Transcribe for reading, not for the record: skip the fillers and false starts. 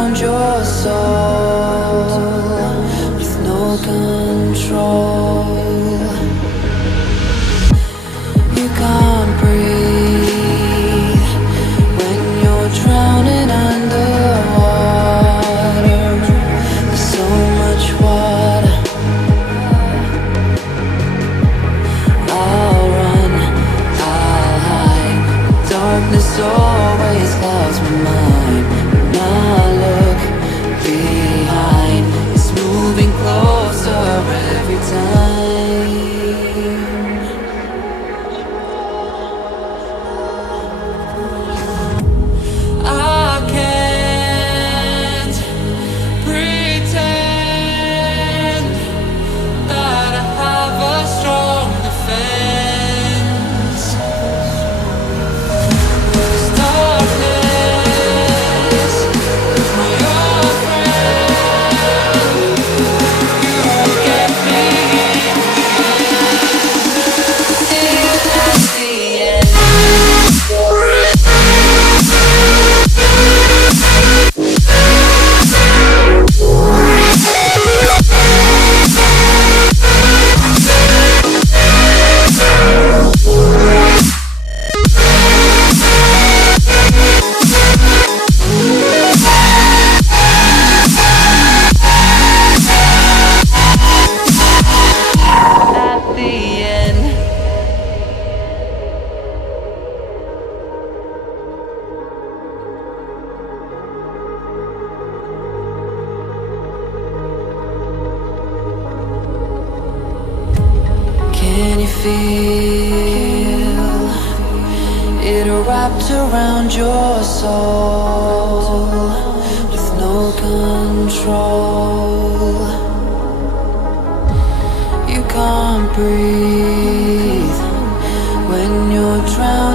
around your soul with no control. You can't breathe when you're drowning underwater. There's so much water. I'll run, I'll hide. Darkness always clouds my mind. When I look behind, it's moving closer every time. I can't pretend that I have a strong defense. There's darkness, my old friend. You get me till at the end. At the end. Can you feel it wrapped around your soul with no control? You can't breathe when you're drowning